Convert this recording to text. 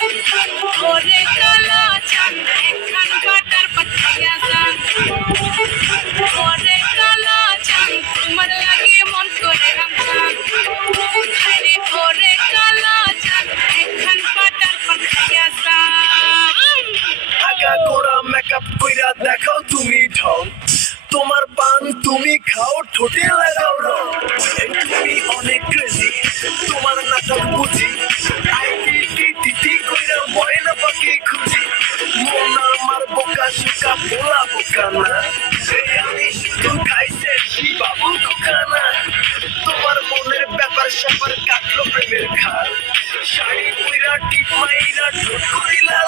ওরে কালো চান একখান বাটার পাঠাইয়া যান ওরে কালো চান তোমার লাগে মন করে রামচান আরে ওরে কালো চান একখান বাটার পাঠাইয়া যান আগা গোড়া মেকআপ কইরা দেখাও তুমি ঢং তোমার পান তুমি খাও ঠোঁটে লাগাও রং তুমি অনেক ক্রেজি তোমার নাটক বুঝি আইটি কইরা ময়না পাখি খুঁজি মন আমার বোকা শুকা পোলা বোকা না আমি শুধু খাইছে বাবু খোকানা তোমার মনের ব্যাপার স্যাপার কাটলো প্রেমের খাল শাড়ি কইরা টিপ মাইরা ঠোঁট করিলা